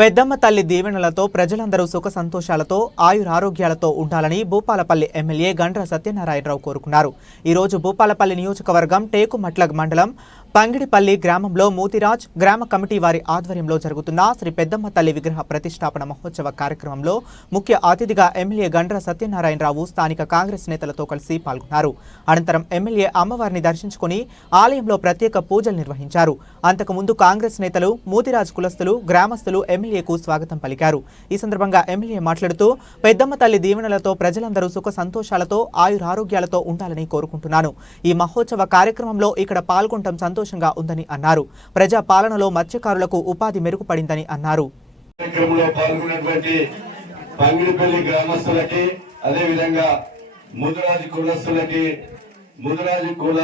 పెద్దమ్మ తల్లి దీవెనలతో ప్రజలందరూ సుఖ సంతోషాలతో ఆయురారోగ్యాలతో ఉండాలని భూపాలపల్లి ఎమ్మెల్యే గండ్ర సత్యనారాయణరావు కోరుకున్నారు. ఈ రోజు భూపాలపల్లి నియోజకవర్గం టేకుమట్ల మండలం పంగిడిపల్లి గ్రామంలో మూతిరాజ్ గ్రామ కమిటీ వారి ఆధ్వర్యంలో జరుగుతున్న శ్రీ పెద్దమ్మ తల్లి విగ్రహ ప్రతిష్టాపన మహోత్సవ కార్యక్రమంలో ముఖ్య అతిథిగా ఎమ్మెల్యే గండ్ర సత్యనారాయణరావు స్థానిక కాంగ్రెస్ నేతలతో కలిసి పాల్గొన్నారు. అనంతరం ఎమ్మెల్యే అమ్మవారిని దర్శించుకుని ఆలయంలో ప్రత్యేక పూజలు నిర్వహించారు. అంతకుముందు కాంగ్రెస్ నేతలు, మూతిరాజ్ కులస్తులు, గ్రామస్తులు ఎమ్మెల్యేకు స్వాగతం పలికారు. ఈ సందర్భంగా ఎమ్మెల్యే మాట్లాడుతూ పెద్దమ్మ తల్లి దీవెనలతో ప్రజలందరూ సుఖ సంతోషాలతో ఆయురారోగ్యాలతో ఉండాలని కోరుకుంటున్నాను. ఈ మహోత్సవ కార్యక్రమంలో ఇక్కడ పాల్గొనడం సంతోషంగా ఉందని అన్నారు. ప్రజా పాలనలో మత్స్యకారులకు ఉపాధి మెరుగుపడిందని అన్నారు. పంగిడిపల్లి గ్రామస్తులకి అదే విధంగా ముదిరాజు కులస్తులకి, ముదిరాజు కుల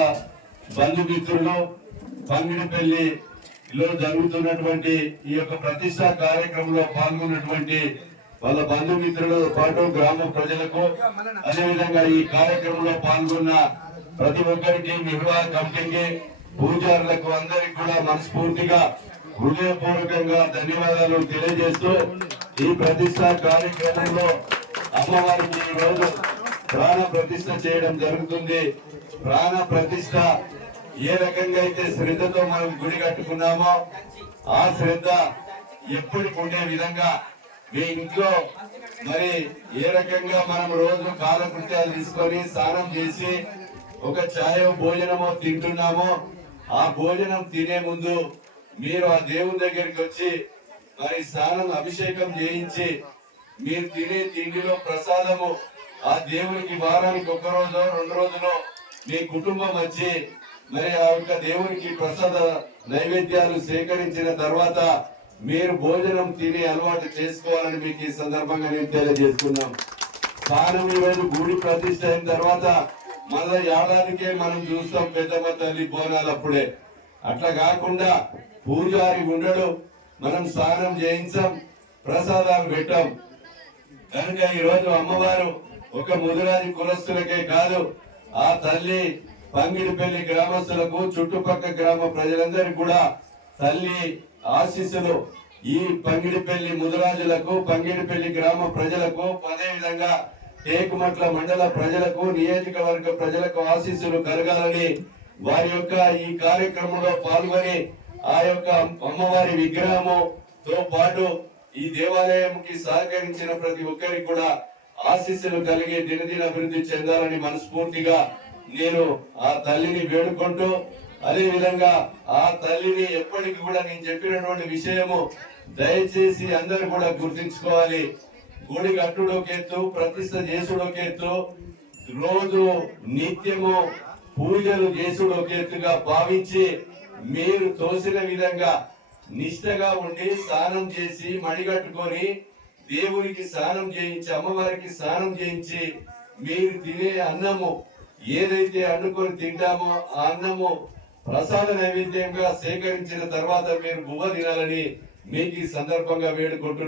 బంధుమిత్రులు, పంగిడిపల్లిలో జరుగుతున్నటువంటి ఈ యొక్క ప్రతిష్టా కార్యక్రమంలో పాల్గొన్నటువంటి వాళ్ళ బంధుమిత్రులు పాటు గ్రామ ప్రజలకు, అదే విధంగా ఈ కార్యక్రమంలో పాల్గొన్న ప్రతి ఒక్కరికి, నిర్వాహక కమిటీకి, పూజారులకు అందరికి కూడా మనస్ఫూర్తిగా హృదయపూర్వకంగా ధన్యవాదాలు తెలియజేస్తూ ఈ ప్రతిష్ట కార్యక్రమంలో అమ్మవారికి ఈ రోజు ప్రాణ ప్రతిష్ట చేయడం జరుగుతుంది. ప్రాణ ప్రతిష్ట ఏ రకంగా అయితే శ్రద్ధతో మనం గుడి కట్టుకున్నామో ఆ శ్రద్ధ ఎప్పటికి ఉండే విధంగా మీ ఇంట్లో మరి ఏ రకంగా మనం రోజు కాలకృత్యాలు తీసుకొని స్నానం చేసి ఒక ఛాయ భోజనమో తింటున్నామో ఆ భోజనం తినే ముందు మీరు ఆ దేవుని దగ్గరికి వచ్చి మరి స్నానం అభిషేకం చేయించి మీరు తినే తిండిలో ప్రసాదము ఆ దేవునికి వారానికి 1 రోజు 2 రోజులో మీ కుటుంబం వచ్చి మరి ఆ యొక్క దేవునికి ప్రసాద నైవేద్యాలు సేకరించిన తర్వాత మీరు భోజనం తినే అలవాటు చేసుకోవాలని మీకు ఈ సందర్భంగా నేను తెలియజేసుకున్నాం. స్నానం ఈ రోజు గుడి ప్రతిష్ట అయిన తర్వాత మళ్ళా ఏడాదికే మనం చూస్తాం పెద్దమ్మ తల్లి బోనాలు. అప్పుడే అట్లా కాకుండా పూజారి ఉండడు, మనం స్నానం చేయించాం, ప్రసాదాలు పెట్టాం. కనుక ఈ రోజు అమ్మవారు ఒక ముదిరాజు కులస్తులకే కాదు, ఆ తల్లి పంగిడిపల్లి గ్రామస్తులకు, చుట్టుపక్కల గ్రామ ప్రజలందరికీ కూడా తల్లి ఆశీస్సులు ఈ పంగిడిపల్లి ముదిరాజులకు, పంగిడిపల్లి గ్రామ ప్రజలకు, అదే విధంగా టేకుమట్ల మండల ప్రజలకు, నియోజకవర్గ ప్రజలకు ఆశీస్సులు కలగాలని వారి యొక్క ఈ కార్యక్రమంలో పాల్గొని ఆ యొక్క అమ్మవారి విగ్రహముతో పాటు ఈ దేవాలయంకి సహకరించిన ప్రతి ఒక్కరికి కూడా ఆశీస్సులు కలిగి దినదిన అభివృద్ధి చెందాలని మనస్ఫూర్తిగా నేను ఆ తల్లిని వేడుకుంటూ, అదే విధంగా ఆ తల్లిని ఎప్పటికీ కూడా నేను చెప్పినటువంటి విషయము దయచేసి అందరూ కూడా గుర్తించుకోవాలి. గుడి కట్టుడోకెత్తు, ప్రతిష్ట చేసుడోకెత్తు, రోజు నిత్యము పూజలు చేసుడోకెత్తుగా భావించి మీరు తోసిన విధంగా నిష్టగా ఉండి స్నానం చేసి మడిగట్టుకొని దేవునికి స్నానం చేయించి, అమ్మవారికి స్నానం చేయించి మీరు తినే అన్నము ఏదైతే అనుకొని తింటామో ఆ అన్నము ప్రసాద నైవేద్యంగా సేకరించిన తర్వాత మీరు బువ్వ తినాలని మీకు ఈ సందర్భంగా వేడుకుంటున్నారు.